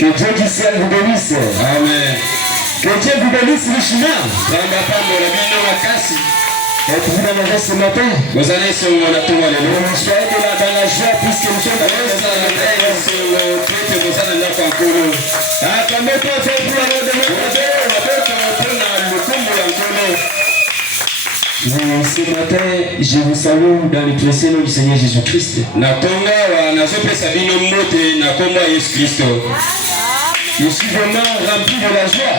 Que Dieu du ciel vous bénisse. Amen. Que Dieu vous bénisse richement. Et puis vous avez ce matin. Vous allez sur mon atout, alléluia. Soyez dans la joie puisque nous sommes dans la ce matin, je vous salue dans le précieux nom du Seigneur Jésus-Christ. Je suis vraiment rempli de la joie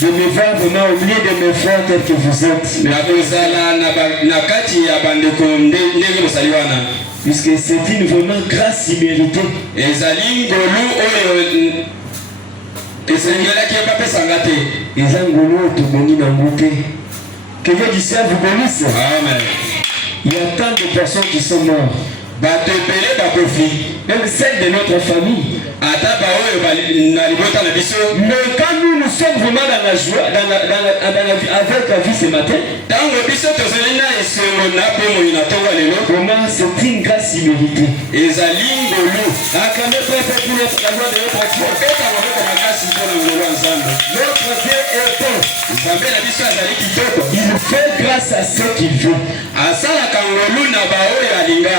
de me voir vraiment au milieu de mes frères tels que vous êtes. Puisque c'est une vraiment grâce imméritée. ezali ngolu oyo esengelaki bapesanga te. Eza ngolu tobongi nango te. Que Dieu du ciel vous bénisse. Amen. Il y a tant de personnes qui sont mortes. bato ebele bakofi, Même celles de notre famille. ata baoyo na libota na biso. Mais quand nous sommes vraiment dans la joie, avec la vie ce matin, ntango biso tozali na esengo na bomoi na ntongo ya lelo, vraiment c'est une grâce imméritée. ezali ngolu. Acclamez très fort pour la gloire de notre Dieu. kobeta maboko makasi mpo na ngolu ya nzambe. Notre Dieu est bon. nzambe na biso azali kitoko. Il fait grâce à ceux qu'il veut. asalaka ngolu na baoyo alinga.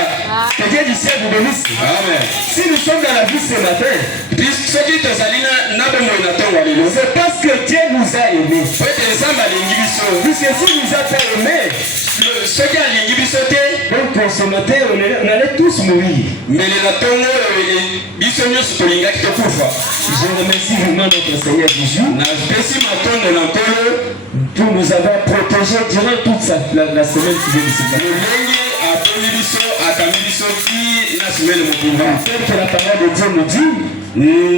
Que Dieu du ciel vous bénisse. Amen. Si nous sommes dans la vie ce matin, soki tozali na bomoi na ntongo ya lelo, c'est parce que Dieu nous a aimés. po ete nzambe alingi biso. Puisque s'il nous a pas aimés, soki alingi biso te, donc pour ce matin, on allait tous mourir. mbele na ntongo oyo biso nyonso tolingaki tokufa. Je remercie vraiment notre Seigneur Jésus napesi matondo na nkolo pour nous avoir protégés durant toute la semaine qui vient de se passer. lolenge aponi biso akambi biso ti na simele mobimba. Tel que la parole de Dieu nous dit,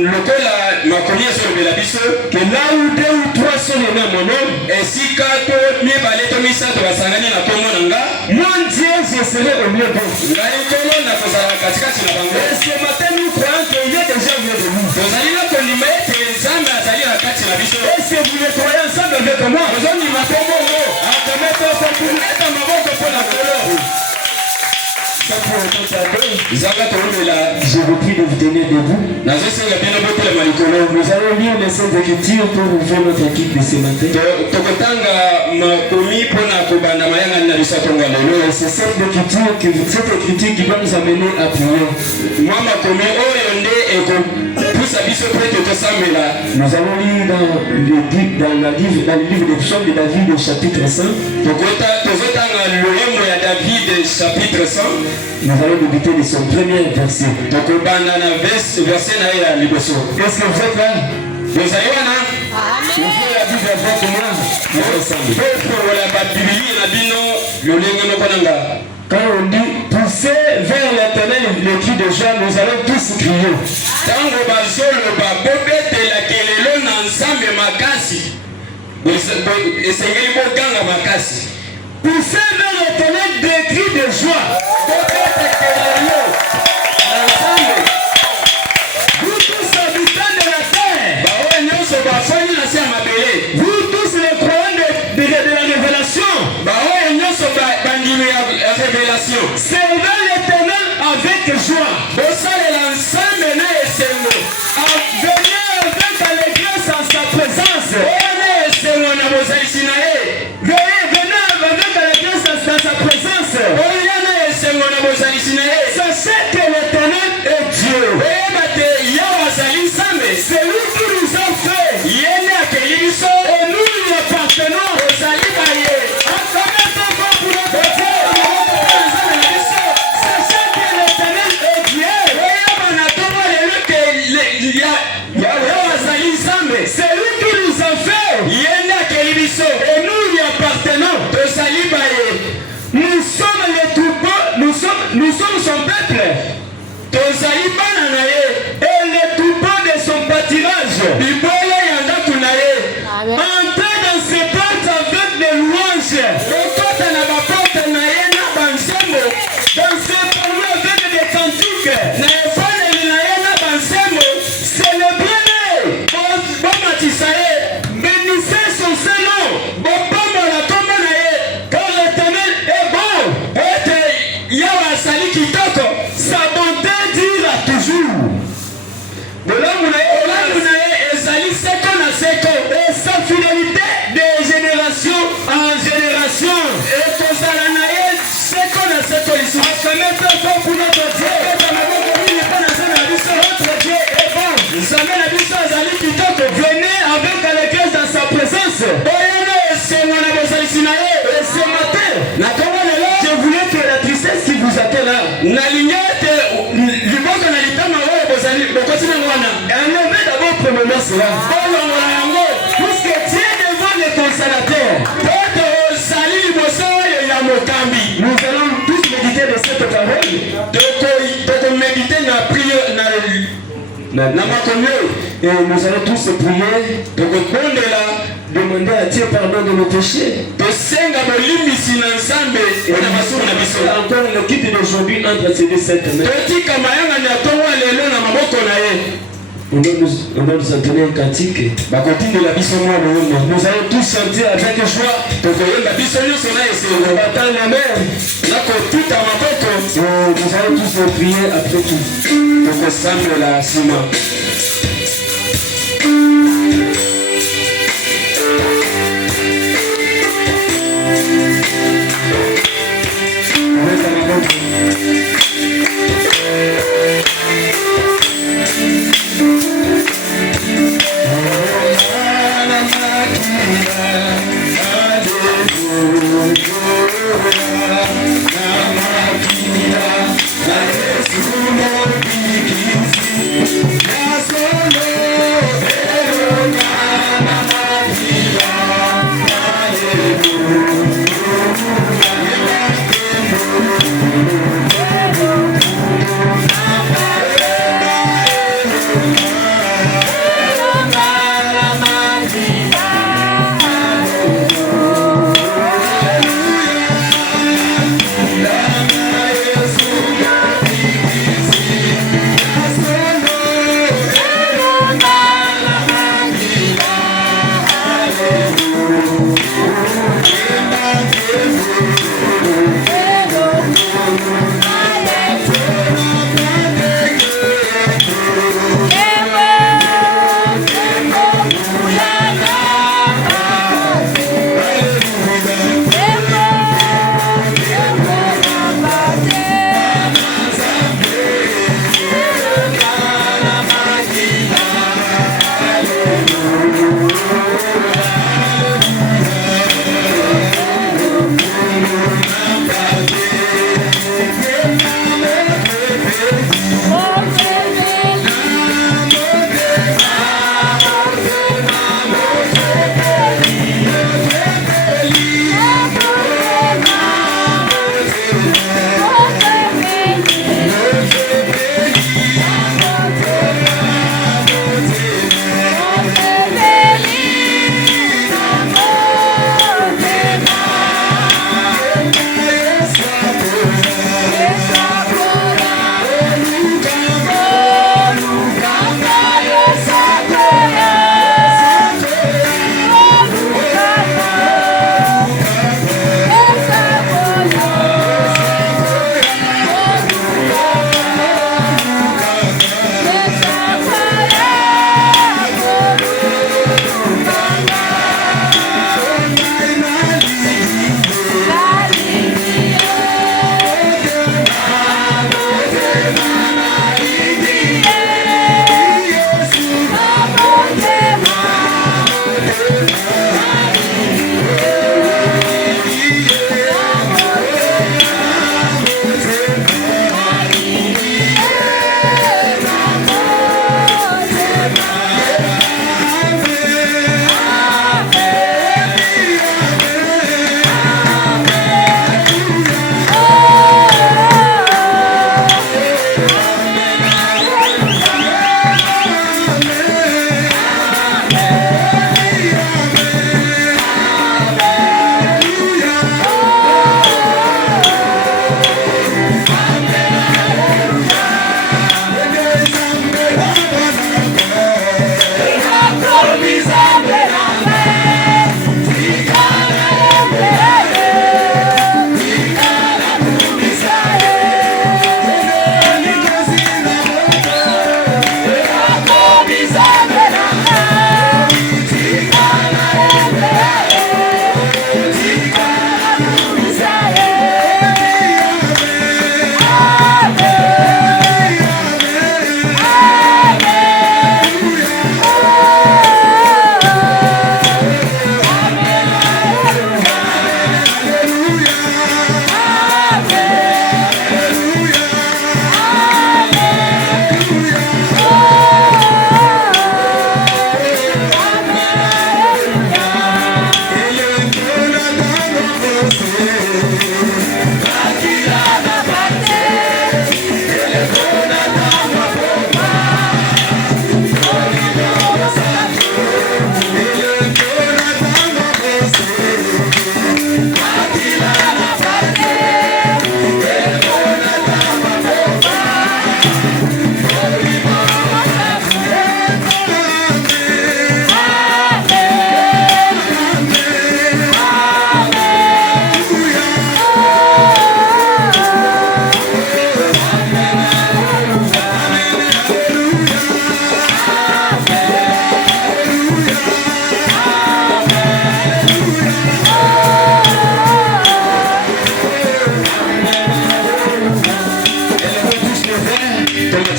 lokola makomi ezolobela biso que là où deux ou trois sont les mêmes, mon homme, esika to mibale to misato basangani na nkombo na nga, mon Dieu, je serai au milieu d'eux. ngai nkolo nakozala katikati na bango. Et ce matin, nous croyons qu'il y a déjà au milieu de nous. tozali na kondima ete nzambe azali na kati na biso. Est-ce que vous le croyez ensemble avec moi? tozondima nkombongo akometa maboko mpo na nkolo. zanga tolobela. Je vous prie de vous tenir debout. nazosenga bino botelema likolo. Nous allons lire les Saintes Écritures pour ouvrir notre équipe de ce matin. tokotanga makomi mpo na kobanda mayangani na biso ya ntongo ya lelo. C'est cette écriture qui doit nous amener à prier. mwa makomi oyo nde ekopusa biso mpo ete tosambela. Nous allons lire dans le livre des psaumes de David au chapitre 100. tozotanga loyembo ya David chapitre 100. Nous allons débuter de son premier verset. tokobanda na verset na ye ya liboso. Est-ce que vous êtes là? bozali wana Ouvrez la Bible avec moi. Ensemble. po fongola babibili na bino lolenge moko na nga. Quand on dit poussez vers l'éternel le cri de joie, nous allons tous crier. ntango bazoloba bobetela kelelo na nzambe makasi, esengeli boganga makasi. Poussez vers l'éternel des cris de joie. bobeta kelelo na nzambe. Vous tous habitants de la terre, baoyo nyonso bafandi na se ya mabele. vous tous les croyants de la révélation, baoyo nyonso bandimi ya révélation. servez l'éternel avec joie. bosalela nzambe na esengo. Venez avec allégresse en sa présence. oyo na esengo na bozalisi na ye. Venez avec allégresse dans sa présence. oyo na esengo na bozalisi na ye. Sachez que l'éternel est Dieu. oyeba te yawe azali nzambe. C'est lui qui nous a fait. ye nde akeli biso. Et nous lui appartenons. ozali baye. Acclamez très fort pour notre Dieu. Sachez que l'éternel est Dieu. oyeba na ntongo lelo te yawe azali nzambe. C'est lui qui nous a fait. ye nde akeli biso. Et nous lui appartenons. tozali baye. Nous sommes les troupeaux. Nous sommes son peuple. tozali bana na ye. Et les troupeaux de son pâturage. bibwele ya ndako na ye. Entrez dans ses portes avec des louanges. okota na baporte na ye na banzembo. Dans ses palais avec des cantiques. na efaneli na ye na banzembo. Célébrez-les. bomatisa ye. Bénissez son Saint-Nom. bopambola nkombo na ye. Car l'éternel est bon. ete yawe asali kitoko. Sa bonté dure toujours. olamu na ye ezali seko na seko. Et sa fidélité de génération en génération. ekozala na ye seko na seko lisusu. Acclamez très fort pour notre Dieu. Beta maboko mingi mpo na nzambe na biso. Notre Dieu est bon. nzambe na biso azali kitoko. Venez avec allégresse dans sa présence. oyo na esengo na bozalisi na ye. Et ce matin, na ntongo lelo je voulais que la tristesse qui vous attend là, nalingi ete liboko na litama oyo bokoti nango wana enlevez d'abord premièrement cela. bolongola yango. Puisque Dieu est devant les consolateurs. po tozali liboso oyo ya mokambi. Nous allons tous méditer de cette parole. Et nous allons tous prier. Demander à Dieu pardon de nos péchés. Encore le kit d'aujourd'hui entre ces deux sept mains. On doit nous entonner un cantique. Nous allons tous chanter avec joie. On battant les mains. Nous allons tous prier après tout. Donc ensemble la ciment. Yes.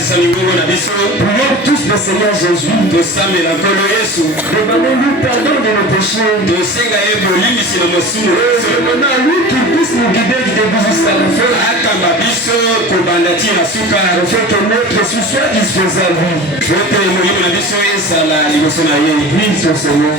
Prions tous le Seigneur Jésus. Demandons-lui pardon de nos péchés. Demandons à lui qu'il puisse nous guider du début jusqu'à la fin. Afin que notre souci soit disposé à lui. Prie son Seigneur.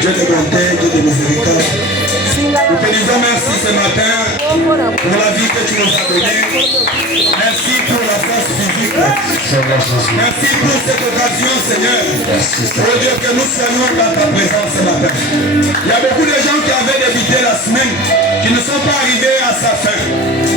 Dieu de bonté, Dieu de miséricorde. Nous te disons merci ce matin pour la vie que tu nous as donnée. Merci pour la force physique. Merci pour cette occasion, Seigneur. Pour Dieu que nous soyons dans ta présence ce matin. Il y a beaucoup de gens qui avaient débuté la semaine, qui ne sont pas arrivés à sa fin.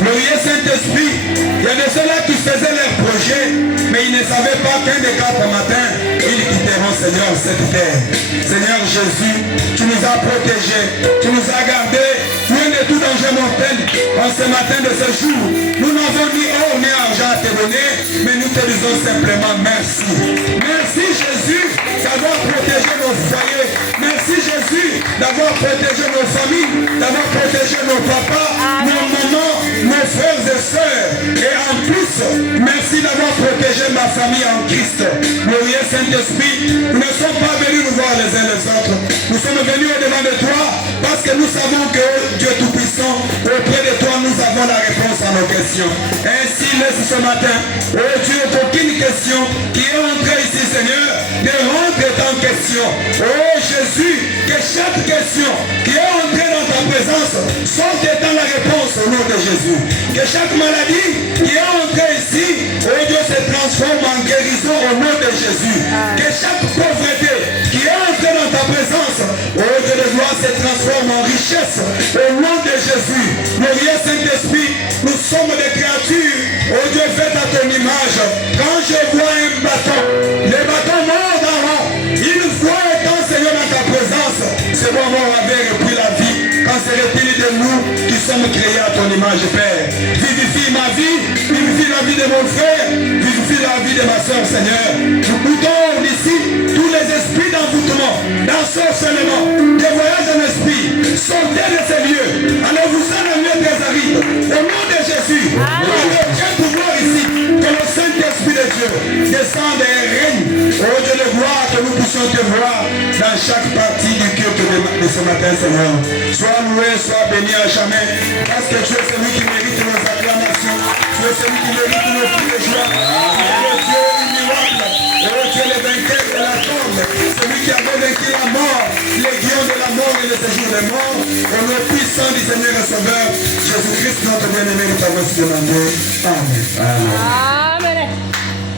Glorieux Saint-Esprit, il y a de ceux-là qui faisaient leur projet, mais ils ne savaient pas qu'un des quatre matin, ils quitteront, Seigneur, cette terre. Seigneur Jésus, tu nous as protégés, tu nous as gardés, loin de tout danger mortel. En ce matin de ce jour, nous n'avons ni or ni argent à te donner, mais nous te disons simplement merci. Merci Jésus d'avoir protégé nos foyers. Merci Jésus d'avoir protégé nos familles, d'avoir protégé nos papas, nos mamans, nos frères et sœurs. Et en plus, merci d'avoir protégé ma famille en Christ. Glorieux Saint-Esprit, nous ne sommes pas venus nous voir les uns les autres. Nous sommes venus au-devant de toi parce que nous savons que Dieu Tout-Puissant, auprès de toi, nous avons la réponse à nos questions. Ainsi, laisse ce matin, oh Dieu, qu'aucune question qui est entrée ici, Seigneur, ne rentre en question. Oh Jésus, que chaque question qui est entrée dans ta présence sorte étant la réponse au nom de Jésus. Que chaque maladie qui est entrée ici, oh Dieu, se transforme en guérison au nom de Jésus. Que chaque pauvreté qui est entrée dans ta présence, oh Dieu de gloire, se transforme en richesse au nom de Jésus. Glorieux Saint-Esprit, nous sommes des créatures, oh Dieu, faites à ton image. Quand je vois un bâton, les bâtons morts dans l'eau, il voit étant, Seigneur, dans ta présence, c'est bon, mort avait repris la vie. Qu'en serait-il de nous qui sommes créés à ton image, Père? Vivifie ma vie, vivifie la vie de mon frère, vivifie la vie de ma soeur, Seigneur. Nous boutons ici tous les esprits d'envoûtement, d'ensorcellement, de voyage en esprit. Sortez de ces lieux. Allez-vous-en dans le lieu très aride. Au nom de Jésus, nous avons aucun pouvoir ici. Que le Saint-Esprit de Dieu descende et règne. Oh Dieu de gloire, que nous puissions te voir dans chaque partie du culte de ce matin, Seigneur. Sois loué, sois béni à jamais. Parce que tu es celui qui mérite nos acclamations. Tu es celui qui mérite nos cris de joie. Oh Dieu miracle. Oh Dieu le vainqueur de la tombe. Celui qui avait vaincu la mort, les guillons de la mort et le séjour des morts. Au nom puissant du Seigneur et Sauveur, Jésus-Christ, notre bien-aimé, nous t'avons demandé. Amen. Amen.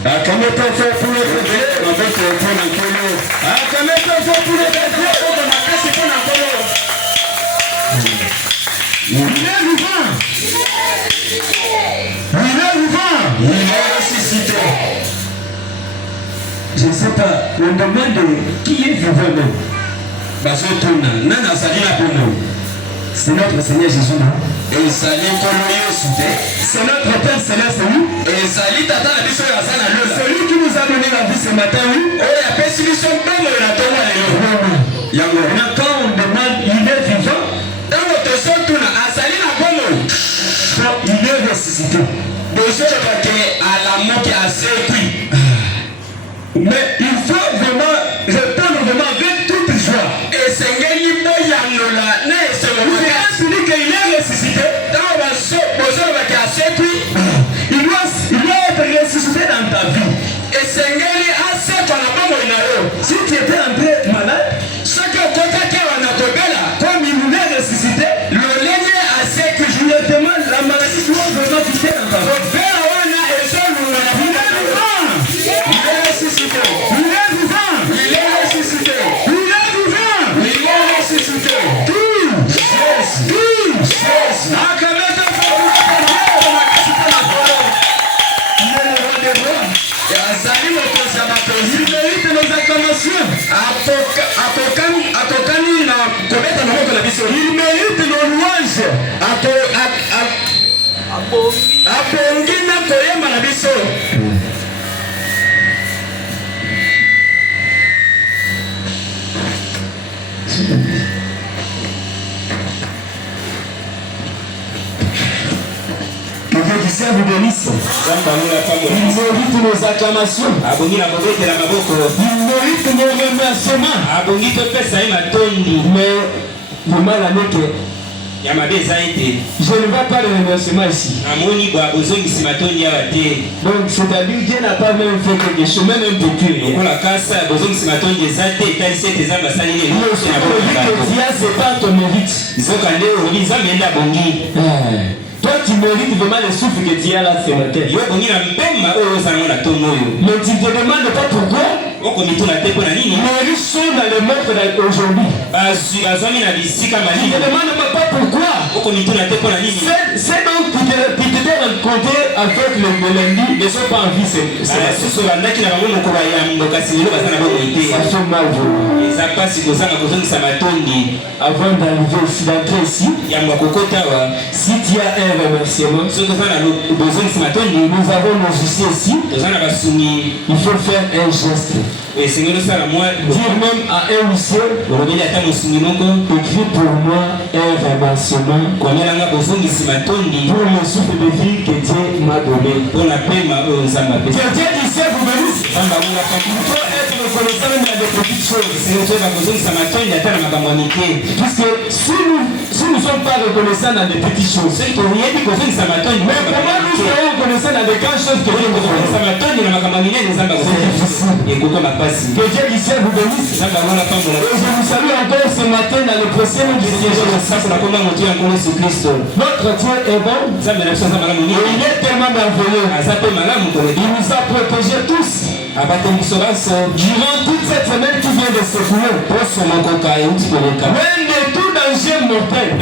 Comment t'en fais pour notre Dieu? On va te répondre en colo. Comment t'en fais pour notre Dieu? On va te répondre en colo. Il est vivant. Il est vivant. Il est ressuscité. Je ne sais pas, on demande qui est vivant même. C'est notre Seigneur Jésus, non? C'est notre Père Céleste, oui. Celui qui nous a donné la vie ce matin, oui. Quand on demande, il est vivant. Il est ressuscité. Mais il faut vraiment répondre vraiment avec toute joie. Celui qu'il est ressuscité, il doit être ressuscité dans ta vie. Si tu étais un peu malade, comme il voulait ressusciter, je lui demande la maladie doit vraiment quitter dans ta vie. Il mérite nos louanges. Que Dieu du ciel vous bénisse. Il mérite nos acclamations. Il mérite nos remerciements. Mais vraiment la note, je ne vais pas le remerciement ici. Donc c'est-à-dire Dieu n'a pas même fait quelque chose, même un peu plus. Le c'est pas ton mérite. Toi tu mérites vraiment le souffle que tu as là ce matin. Mais tu ne te demandes pas pourquoi. Mais ils sont dans le monde aujourd'hui. Tu ne te demandes pas pourquoi. C'est donc qui t'étaient rencontrés avec le lundi ne sont pas en vie. Ça fait mal. Avant d'arriver ici, d'entrer ici, si tu as un remerciement, nous avons nos outils ici. Il faut faire un geste. Dire même à un huissier, écris pour moi un remerciement pour le souffle de vie que Dieu m'a donné. Que Dieu du ciel vous bénisse. Il faut être reconnaissant même à des petites choses. Puisque si nous ne sommes pas reconnaissants dans des petites choses, mais comment nous serons reconnaissants dans des grandes choses que Dieu nous donne? Que Dieu du ciel vous bénisse. Et je vous salue encore ce matin dans le procès du Seigneur. Notre Dieu est bon. Et il est tellement merveilleux. Il nous a protégés tous. Durant toute cette semaine qui vient de s'écouler. Même de tout danger mortel. On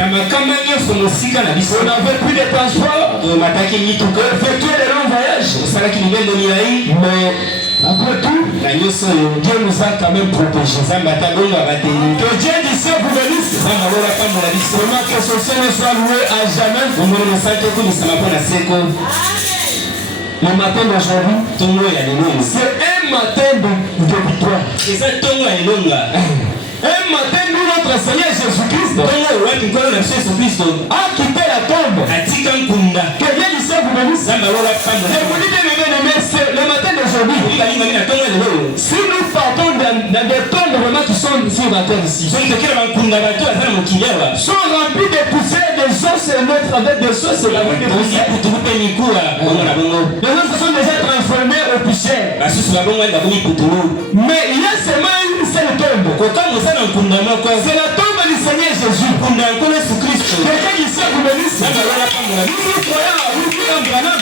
n'avait plus de transport. Effectuer des longs voyages. Mais après tout, Dieu nous a quand même protégés. Que Dieu du ciel vous bénisse. Vraiment que ce Seigneur soit loué à jamais. Le matin d'aujourd'hui, c'est un matin de victoire. Un matin où notre Seigneur Jésus-Christ a quitté la tombe. Que Dieu du ciel vous bénisse. Je vous dis bien aimé, c'est le matin d'aujourd'hui. Si nous partons dans des tombes vraiment qui sont sur la terre ici, sont remplis de poussière, des os et l'autre avec des os et la vie de poussière. Les os se sont déjà transformés au poussière. Mais il y a seulement une seule tombe. C'est la tombe du Seigneur Jésus. Quelqu'un qui sait vous bénisse. Nous croyons à William Branham.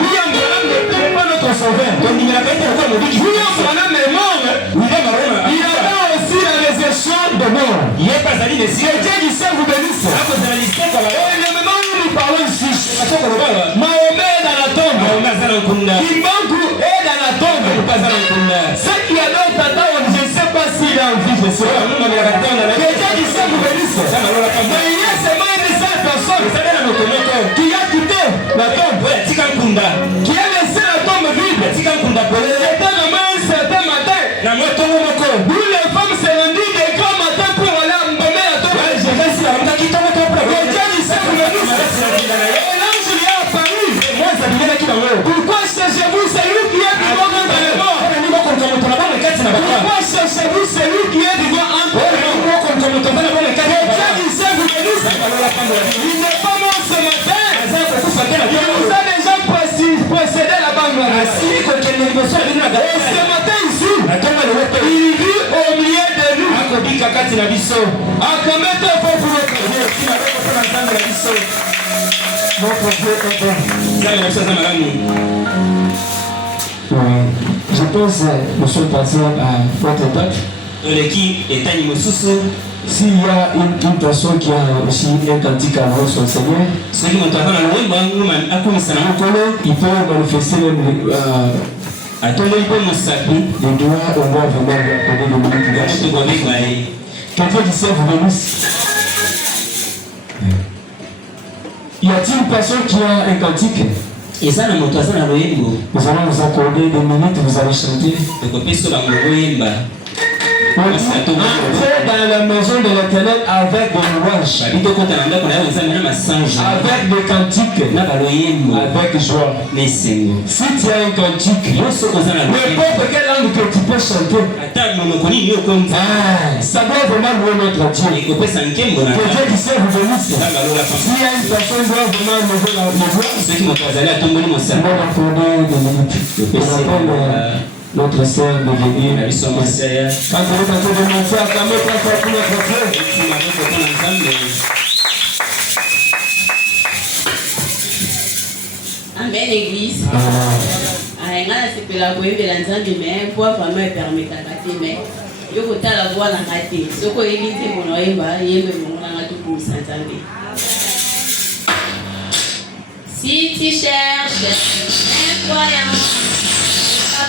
William Branham n'est pas notre sauveur. William Branham est mort. Il a aussi la résurrection. situation de mort. Et Dieu qui sait vous bénisse. Et le moment où nous parlons ici, Mahomet est dans la tombe. Kimbangu est dans la tombe. Ceux qui adorent Tata, je ne sais pas s'il a envie de se faire. Que Dieu qui sait vous bénisse. Mais il y a seulement une seule personne qui a quitté la tombe. Qui a laissé la tombe vide. C'était vraiment un certain matin. Où les femmes se rendirent des grands matins pour aller embaumer la tombe. Et Dieu qui sait vous bénisse. Et l'ange lui a apparu. Pourquoi cherchez-vous celui qui est devant entre les morts? Pourquoi cherchez-vous celui qui est devant entre les morts? Que Dieu qui sait vous bénisse. Il n'est pas mort ce matin. Il nous a déjà précédé là-bas. Et ce matin ici, il vit au milieu de nous. Acclamez très fort pour notre Dieu. Je pense, monsieur le pasteur, à votre date. S'il y a une personne qui a aussi un cantique à voir son Seigneur, il peut manifester même les doigts, on va vraiment lui accorder le minute. Quelqu'un qui sait vous bénisse. Y a-t-il une personne qui a un cantique? Nous allons vous accorder des minutes, vous allez chanter. Entrez dans la maison de l'Éternel avec des louanges, avec des cantiques, avec joie. Si tu as un cantique, n'importe quelle langue que tu peux chanter, ça doit vraiment louer notre Dieu. Que Dieu qui sait vous bénisse. S'il y a une personne qui doit vraiment lever la voix, on va accorder des minutes. Notre sœur de venir. Quand vous êtes en train de monter, acclamez très fort pour notre Dieu. Amen, Église. Amen. C'est que la voix de l'ensemble, mais voix vraiment permet à gâter, mais je veux la voix dans la tête. Ce que l'Église est mon oeil, il est mon oeil tout pour s'entendre. Si tu cherches un croyant,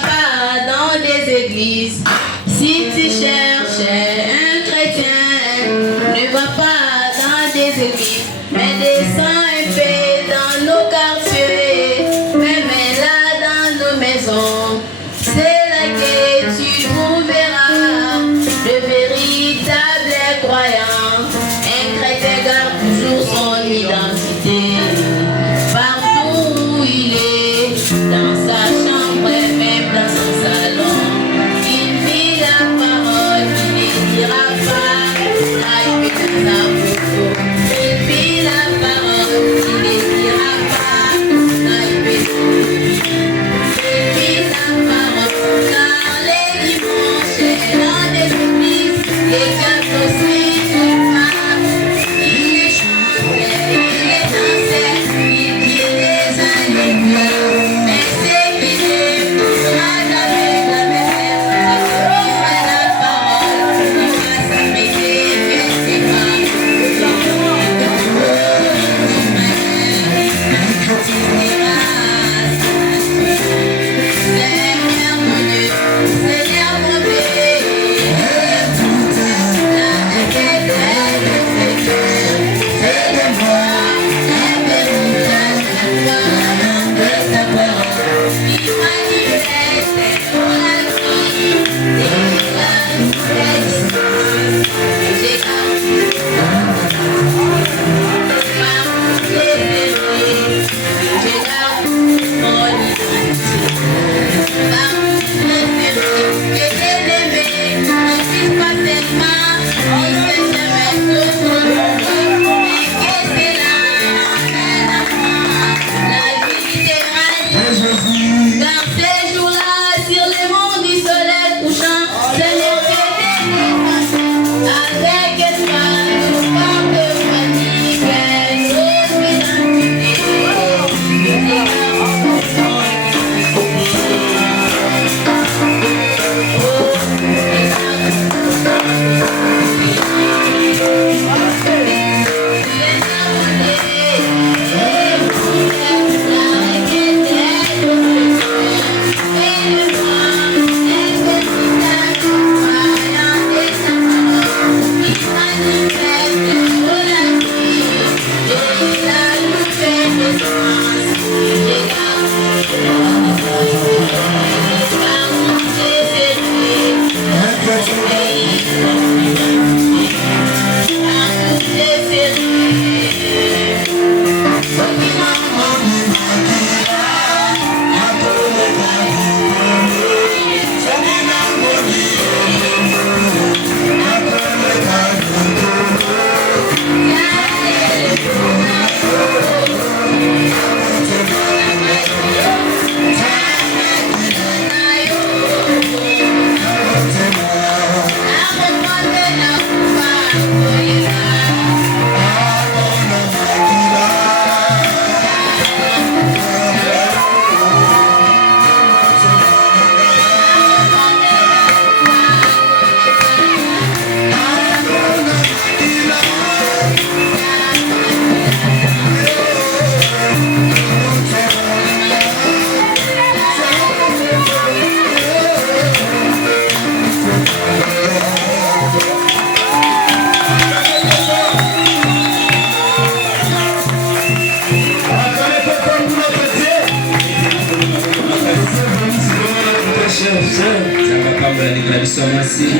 pas dans des églises. Si tu cherches un chrétien, ne va pas dans des églises, mais descends un peu dans nos quartiers, même là dans nos maisons. C'est là que tu trouveras de véritables croyants. Un chrétien garde toujours son identité. Partout où il est, dans sa chambre, même dans son salon, il vit la parole, il les dira.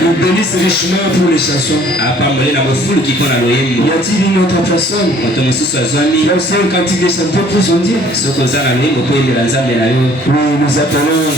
Nous bénisse richement pour les chansons. Y a-t-il une autre personne qui a aussi un cantique de chanter pour son Dieu? Oui, nous appelons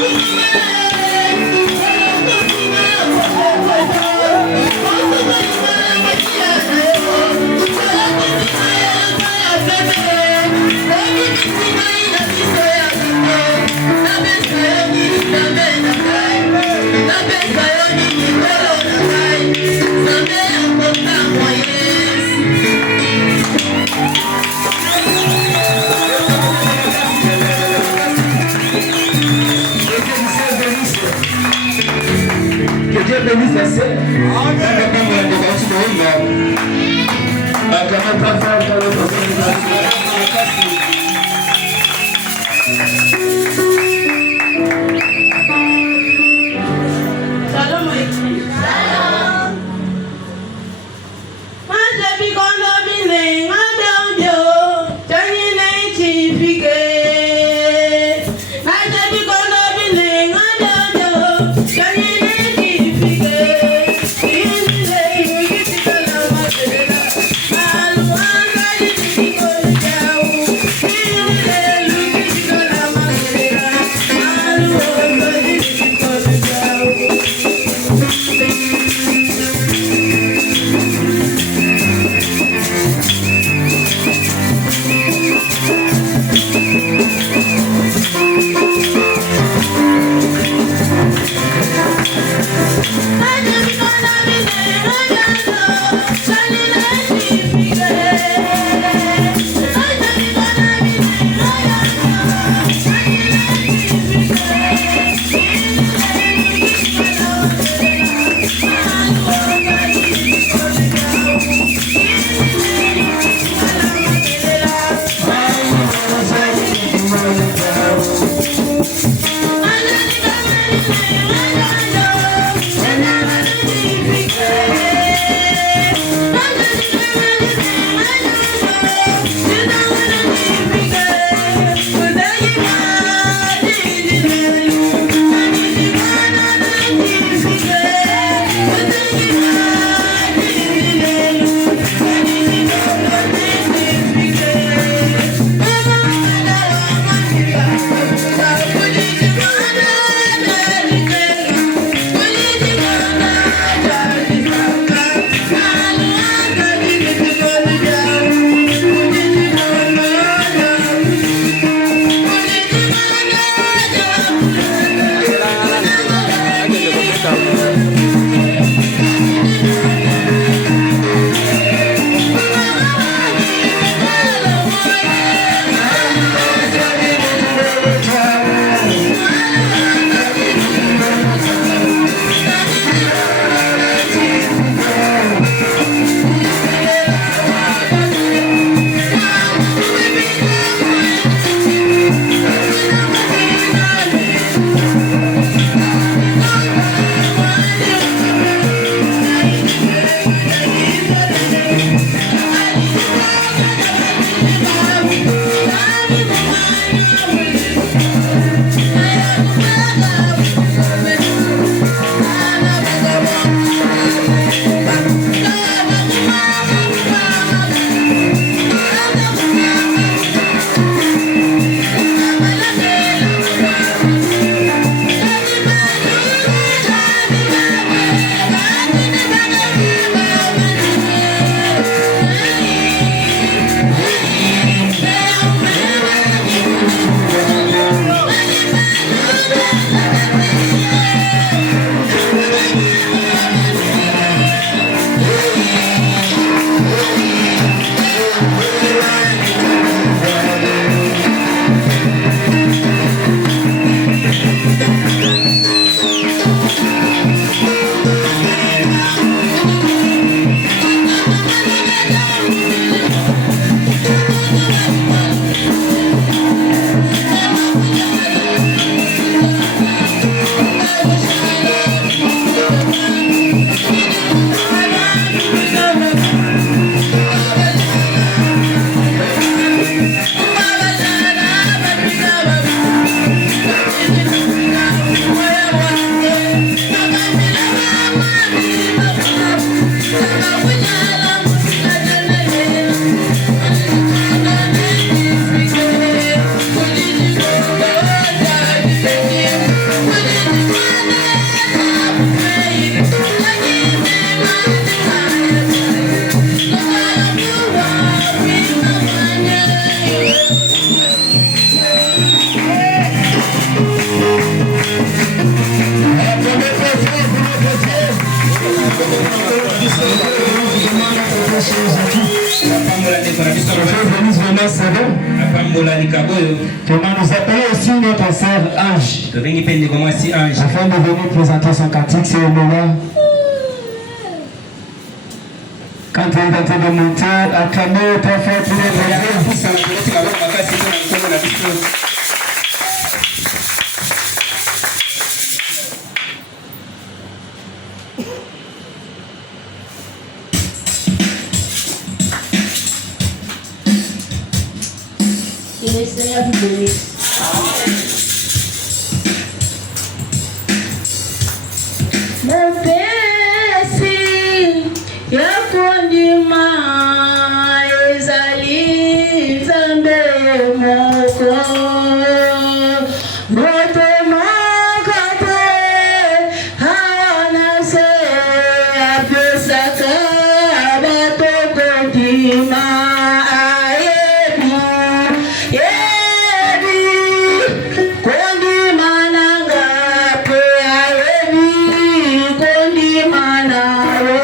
Thank you. intercédons. Thomas nous appelait aussi notre sœur Ange. Afin de venir présenter son cantique, c'est le moment. Quand il est en train de monter, acclamer très fort pour les voyages. Que le Seigneur vous bénisse. Mon Père, si yakundima ezali Nzambe moko moto moko te hawana se apesaka bato kondima ayebi yebi kondima nanga pe ayebi kondima naro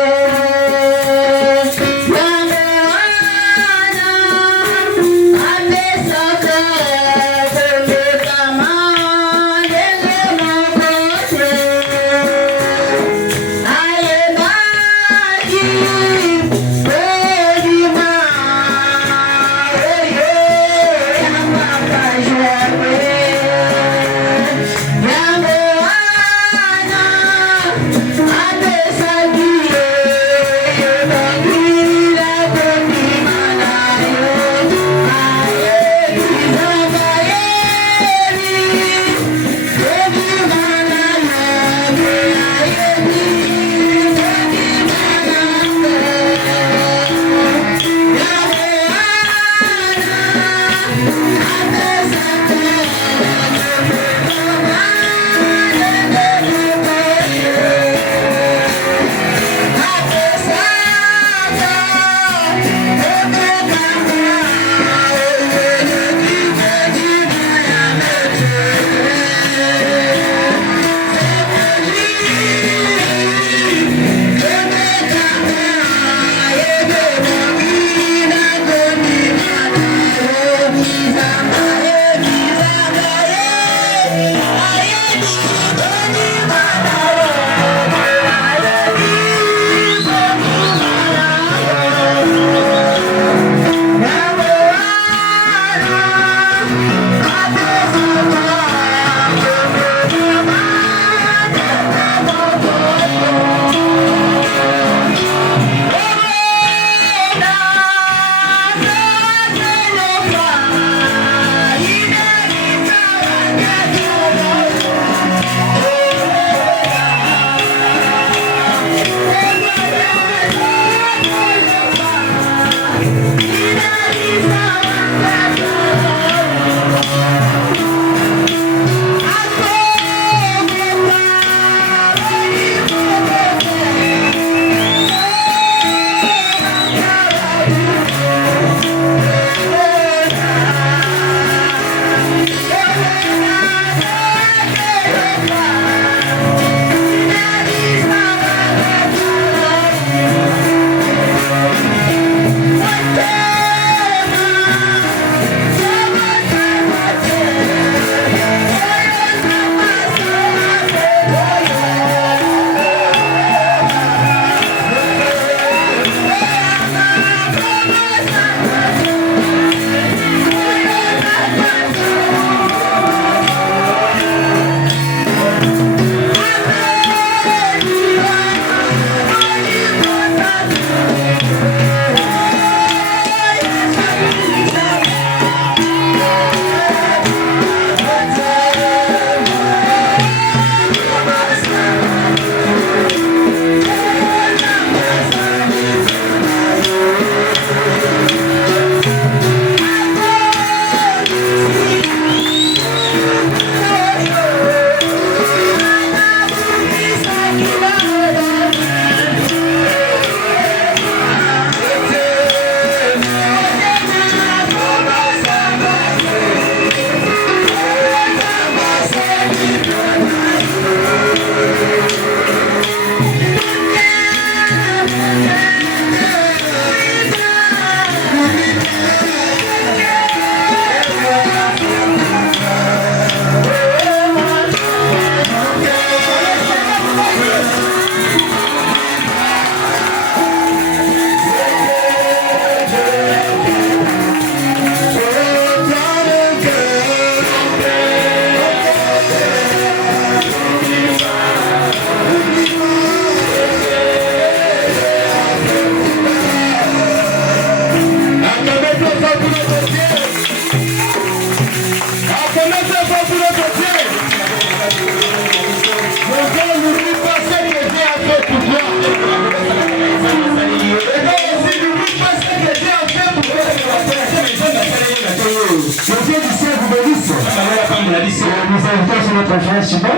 notre frère Chibab.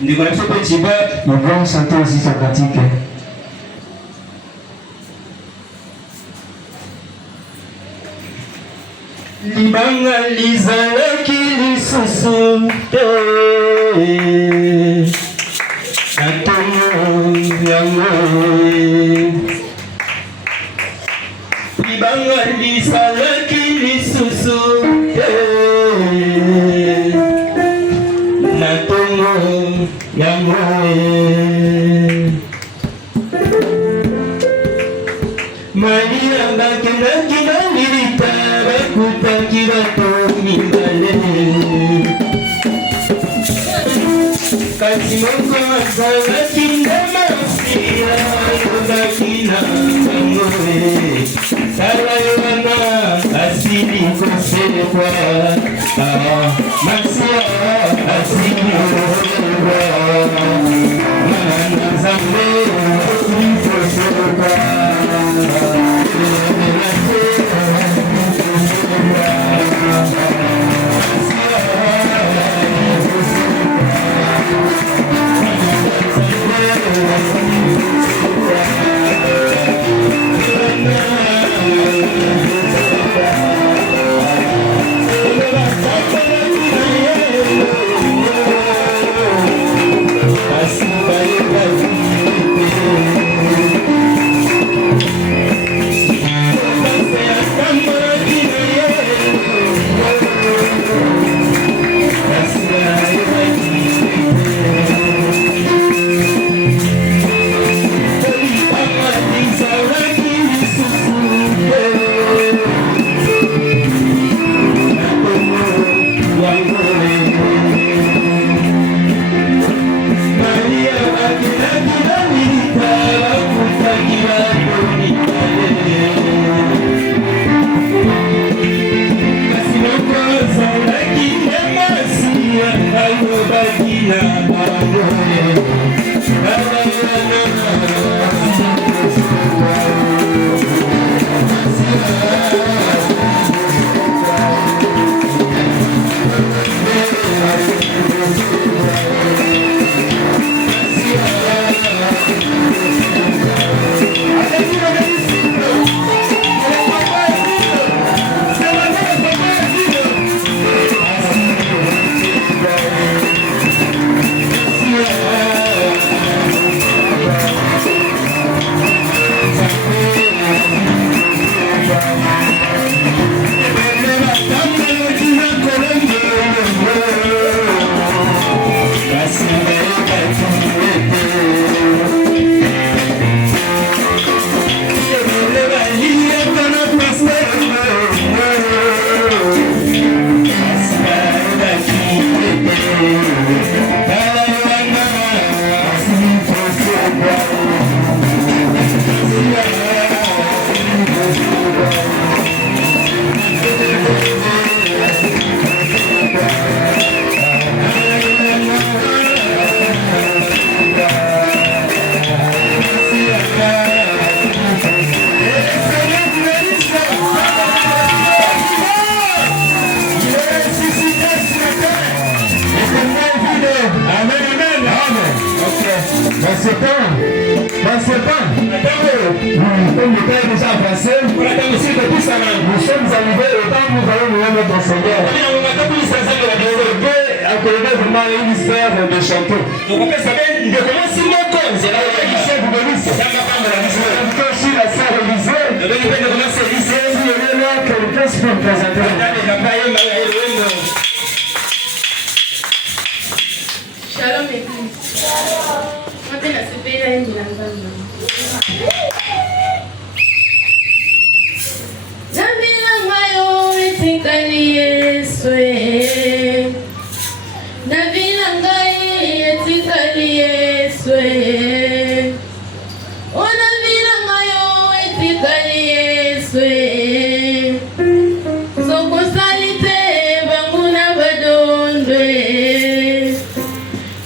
Nous connaissons pas Chibab. Ils vont chanter aussi sa pratique. Libanga lizalaki lisusu natongo yango libanga lizalaki lisusu natongo yango Maria bakendaki na milita bakutaki bato mibale kasi moko azalaki nde masiya alobaki na bango tala yo wana asili koselekwa masiya asili koselekwa na nzambe koselekwa Shalom Église. Montez la CPI une Navila ngayo etikali Yeswe. Navila ngayo etikali Yeswe. O navila ngayo etikali Yeswe. Soko salite banguna badondwe.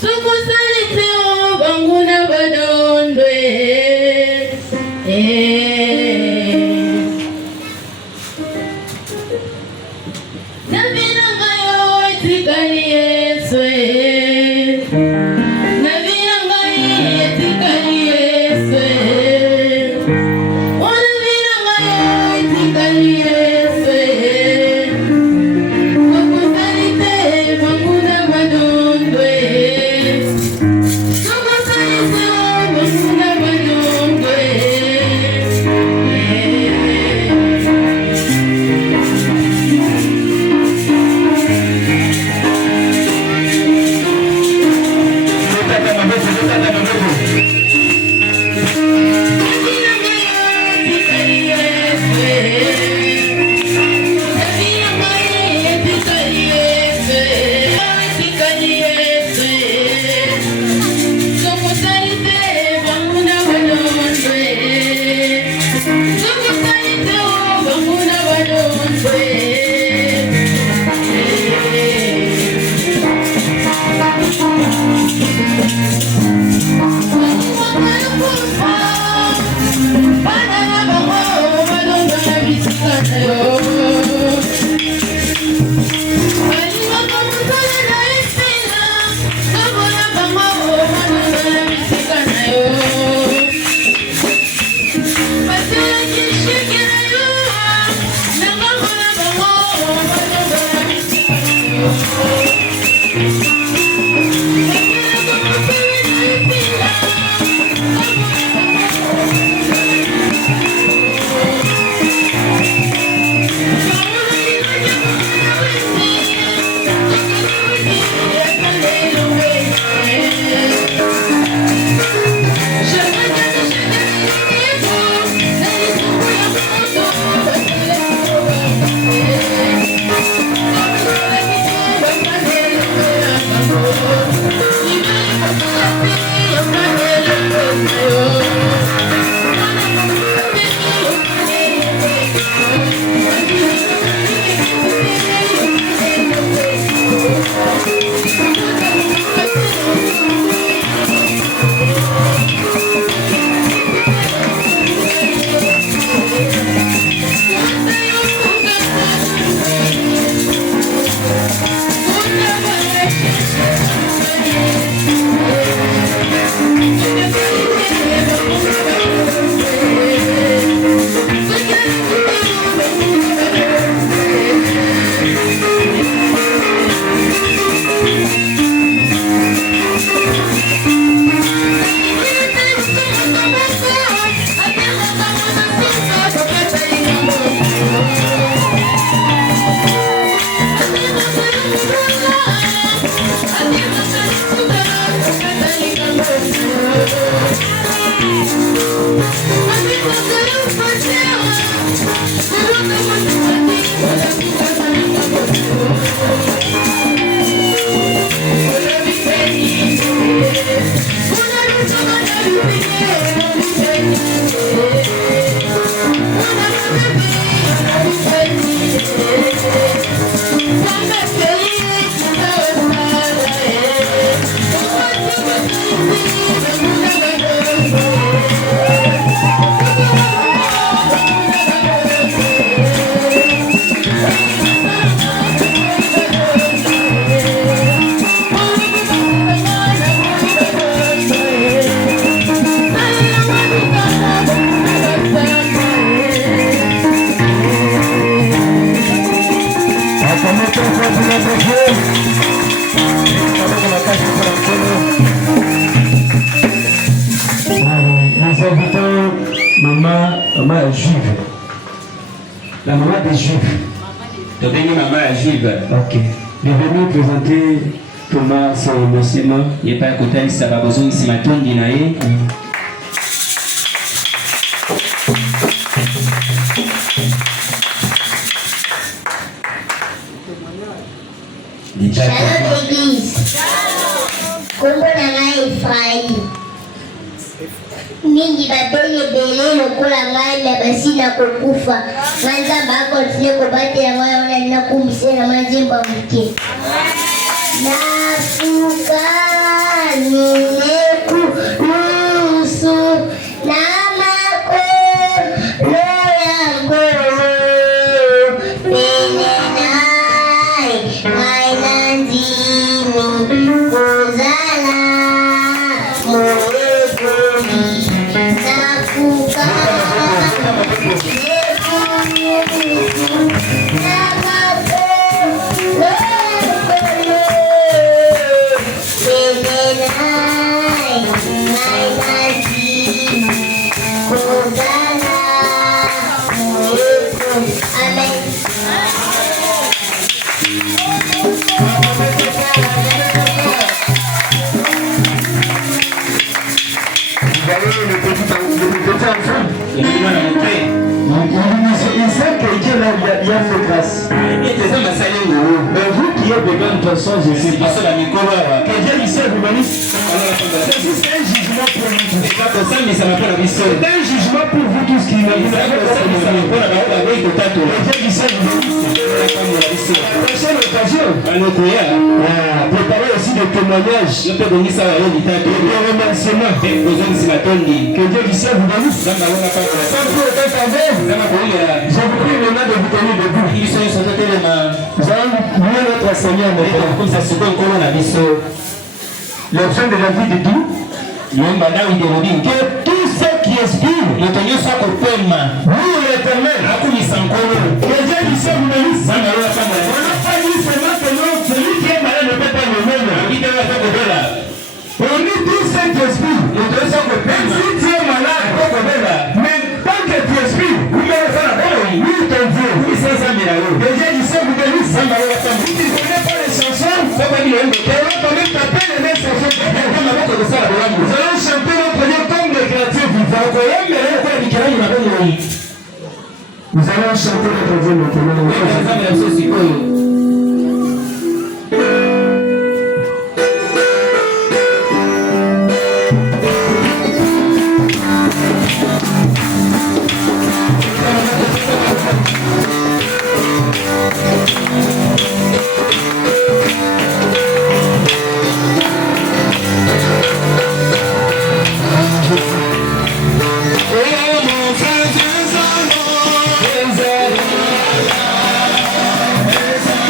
Soko salite o banguna badondwe. Navila ngayo etikali Yeswe. Nous invitons maman juive. La maman des juifs. Maman juive. Ok. Bienvenue présenter Thomas son émotionnement. Il n'est pas côté ça va besoin ici ma tonne d'inaïe. Shalom l'église. Kombo na ngai Efraim. Mingi babeli ebele lokola ngai na basi na kokufa. Ngai Nzambe akontinue kobatela ngai ona nakumbisela manzemba moke. Nafuka nineku lusu na makolo yango pene nai ngai nanzimi kozala moekoli nafuka Il y a fait grâce. Mais vous qui êtes besoin de toute façon, je sais pas. Que Dieu ici vous bénisse. C'est un jugement pour vous. C'est un jugement pour vous tous qui n'avez pas prochaine occasion. Préparez aussi des témoignages. Des remerciements. Que Dieu ici vous bénisse. Sans pour autant tarder, je vous prie maintenant de vous tenir debout. Nous allons louer notre Seigneur maintenant. L'option de la vie de tout. Que tous ceux qui expirent, nous l'éternel, que Dieu lui soit bénisse. On n'a pas dit seulement que non, celui qui est malade ne peut pas le même. On dit tous ceux qui expirent, même si tu es malade, mais tant que tu expires, oui, ton Dieu, que Dieu lui soit bénisse. Si tu ne connais pas les chansons, on va quand même taper les mêmes chansons. Nous allons chanter notre Dieu comme des créatures vivantes. Nous allons chanter notre Dieu maintenant. Yes,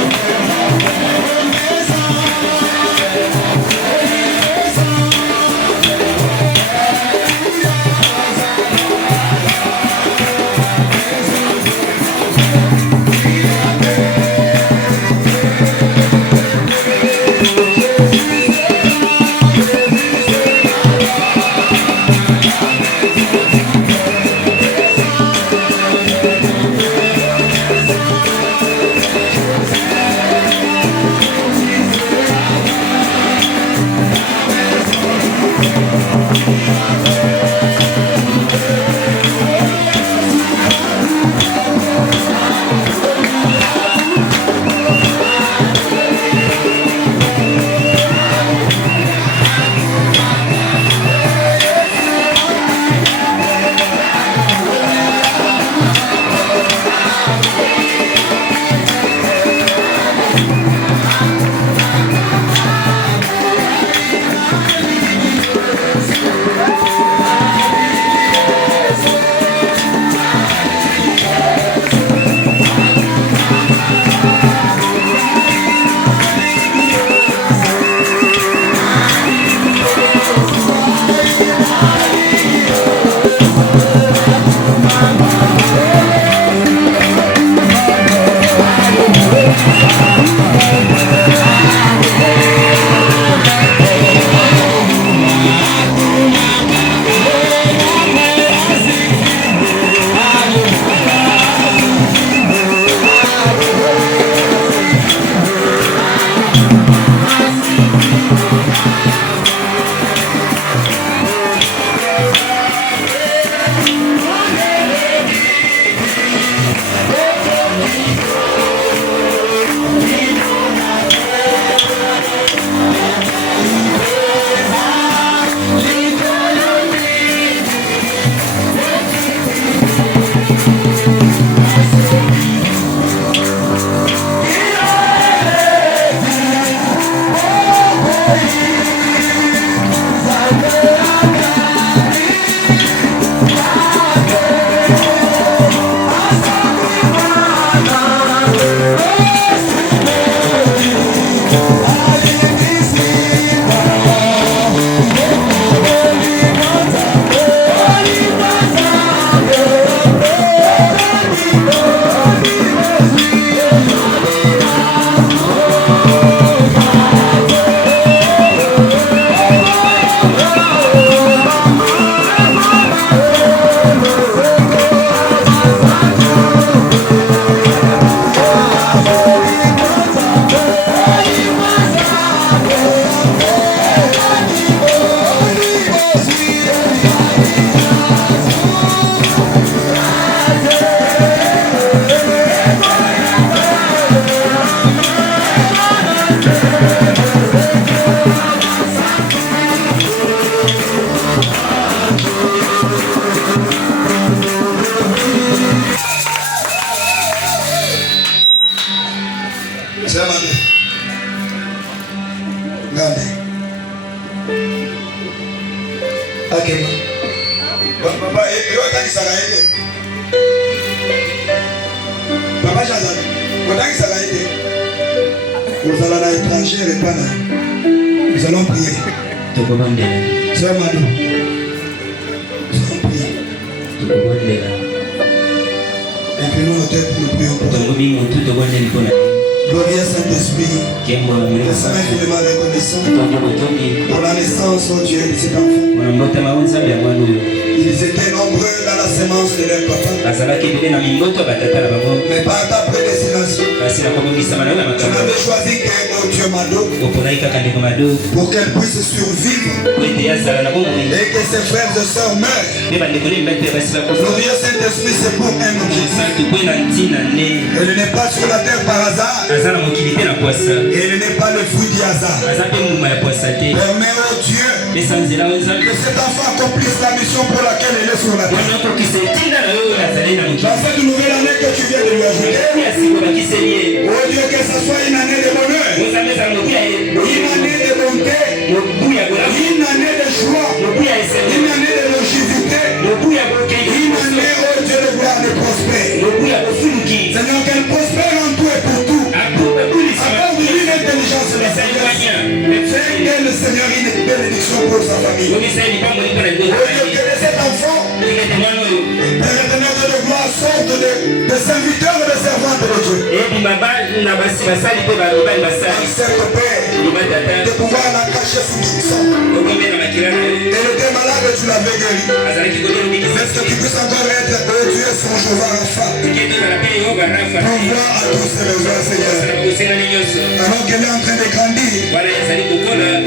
Akema. Papa, ça va aider. Papa Jazan, ça va aider. Vous allez à l'étranger et pas là. Nous allons prier. Sœur Madou, nous allons prier. Inclinons nos têtes pour nous prier pour toi. Glorieux Saint-Esprit, le Saint infiniment reconnaissant pour la naissance, oh Dieu, de cet enfant. Ils étaient nombreux dans la sémence de leur papa. Mais par ta prédestination, tu avais choisi qu'elle, oh Dieu Mado, pour qu'elle puisse survivre et que ses frères et sœurs meurent. Glorieux Saint-Esprit, c'est pour un objectif. Elle n'est pas sur la terre par hasard. Elle n'est pas le fruit du hasard. Permets, oh Dieu, que cet enfant accomplisse la mission pour laquelle elle est sur la terre. Dans cette nouvelle année que tu viens de lui ajouter, oh Dieu, que ce soit une année de bonheur, une année de bonté, une année de joie, une année de longévité, une année, oh Dieu, de gloire, de prospère. Seigneur, qu'elle prospère en tout et pour tout. Accorde une intelligence de la sagesse. Fais que le Seigneur ait une bénédiction pour sa famille. Oh Dieu, que de cet enfant, Père éternel de gloire, sorte de serviteurs et de servantes de Dieu. Accepte, Père, de pouvoir la cacher sous ton sang. Et le thé malade, tu l'avais guéri. Est-ce que tu puisses encore être, oh Dieu, son cheval enfant? Pourvoir à tous ses besoins, Seigneur. Alors qu'elle est en train de grandir,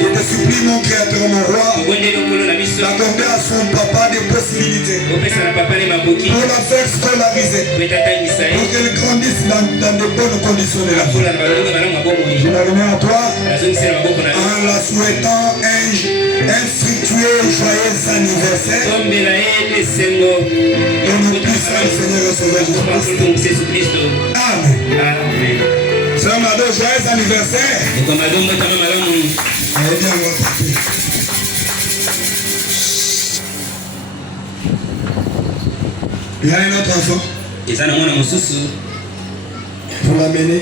je te supplie, mon Créateur, mon Roi, d'accorder à son papa des possibilités pour la faire scolariser, pour qu'elle grandisse dans de bonnes conditions de la vie. Je la remets à toi en la souhaitant un fructueux joyeux anniversaire. Et nous puissons, Seigneur, recevoir Jésus-Christ. Amen. Sœur Mado, joyeux anniversaire. Allez bien, mon papa. Il y a un autre enfant. Pour l'amener.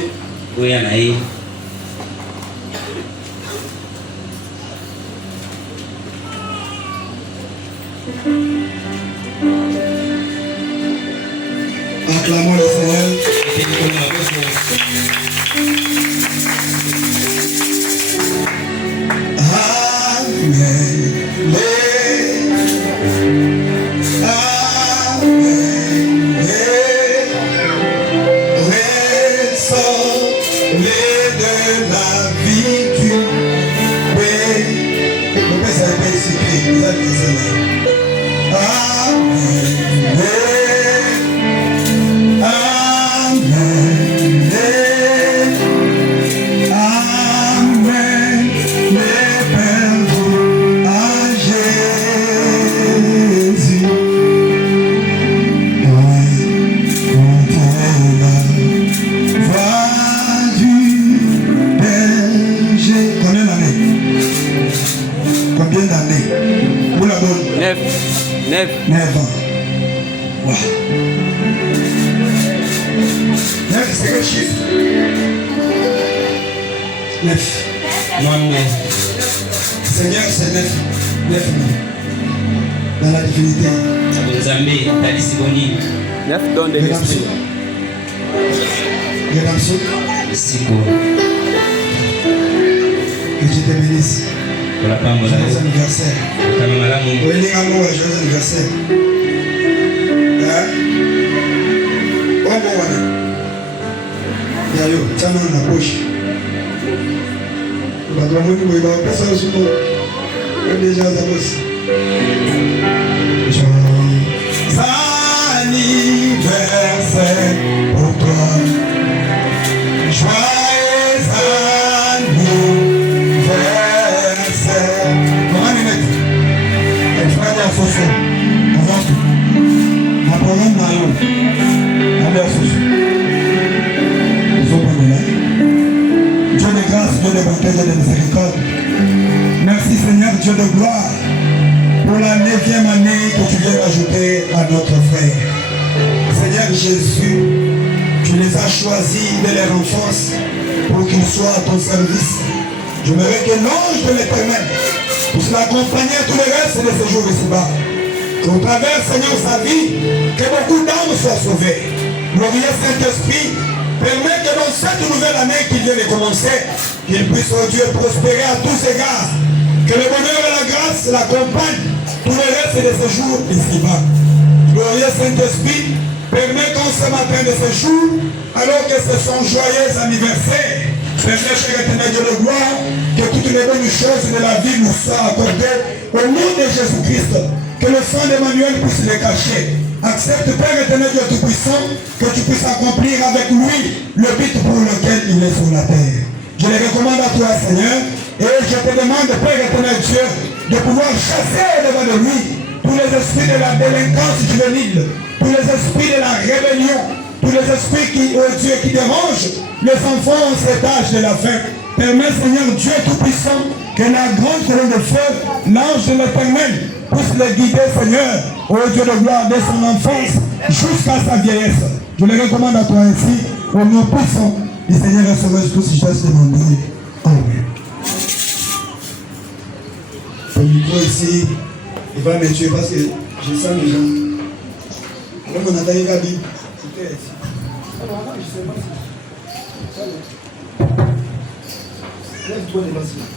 Acclamons le Seigneur. Amen. Combien d'années? Pour la bonne? 9 ans. Wow. 9, c'est quel chiffre? 9. Seigneur, c'est 9. 9 mois. Dans la divinité. 9 dons de l'esprit. Rédemption. Que Dieu te bénisse. Joyeux anniversaire. Joyeux anniversaire. Oh mon wana. Yayo, tiens dans la poche. Tu vas dormir pour y voir personne sur moi. Déjà ça bosse. Joyeux anniversaire pour toi. Joyeux anniversaire. Comment il est? Elle fera des affaires. Avant tout. Ma programme n'a rien. Allez à Fosso. Il faut pas me là. Dieu de grâce, Dieu de bonté, Dieu de miséricorde. Merci Seigneur, Dieu de gloire, pour la 9e année que tu viens d'ajouter à notre frère. Seigneur Jésus, tu les as choisis de leur enfance pour qu'ils soient à ton service. J'aimerais que l'ange de l'Éternel puisse l'accompagner à tous les restes de ce jour ici-bas. Qu'au travers, Seigneur, sa vie, que beaucoup d'âmes soient sauvées. Glorieux Saint-Esprit, permets que dans cette nouvelle année qui vient de commencer, qu'il puisse, oh Dieu, prospérer à tous égards. Que le bonheur et la grâce l'accompagnent pour le reste de ce jour ici-bas. Glorieux Saint-Esprit, permets qu'en ce matin de ce jour, alors que c'est son joyeux anniversaire, permets, cher éternel Dieu de gloire, que toutes les bonnes choses de la vie nous soient accordées au nom de Jésus-Christ. Que le sang d'Emmanuel puisse les cacher. Accepte, Père éternel Dieu Tout-Puissant, que tu puisses accomplir avec lui le but pour lequel il est sur la terre. Je les recommande à toi, Seigneur, et je te demande, Père éternel Dieu, de pouvoir chasser devant de lui tous les esprits de la délinquance juvénile, tous les esprits de la rébellion, tous les esprits qui, oh Dieu, qui dérangent les enfants en cet âge de la fin. Permets, Seigneur Dieu Tout-Puissant, que la grande colonne de feu, l'ange de l'Éternel, puisse le guider, Seigneur, ô Dieu de gloire, dès son enfance jusqu'à sa vieillesse. Je le recommande à toi ainsi, au nom puissant du Seigneur et Sauveur Jésus, si je t'ai demandé. Amen. Le micro ici, il va me tuer parce que je sens les gens. Comme on a d'ailleurs la Bible, c'était ici. Alors, je sais pas si. Lève-toi les vacils.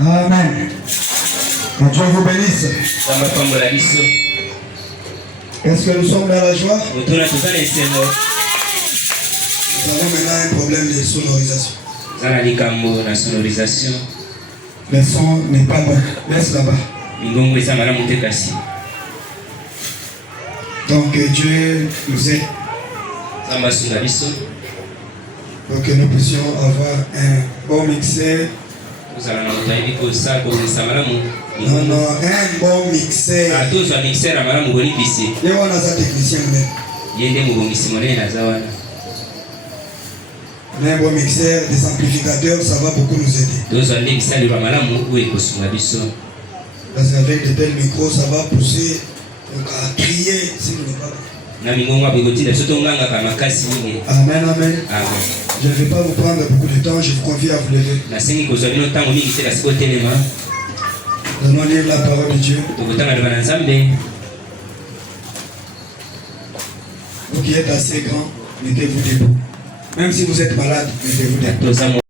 Amen. Que Dieu vous bénisse. Est-ce que nous sommes dans la joie? Nous avons maintenant un problème de sonorisation. Le son n'est pas bon. Laisse là-bas. Donc Dieu nous aide pour que nous puissions avoir un bon mixeur. Non, un bon mixeur. Et on a ça technicien même. Un bon mixeur, des amplificateurs, ça va beaucoup nous aider. Parce qu'avec de tels micros, ça va pousser donc à crier si vous n'êtes pas. Amen, amen. Je ne vais pas vous prendre beaucoup de temps, je vous confie à vous lever. Nous allons lire la parole de Dieu. Vous qui êtes assez grand, mettez-vous debout. Même si vous êtes malade, mettez-vous debout.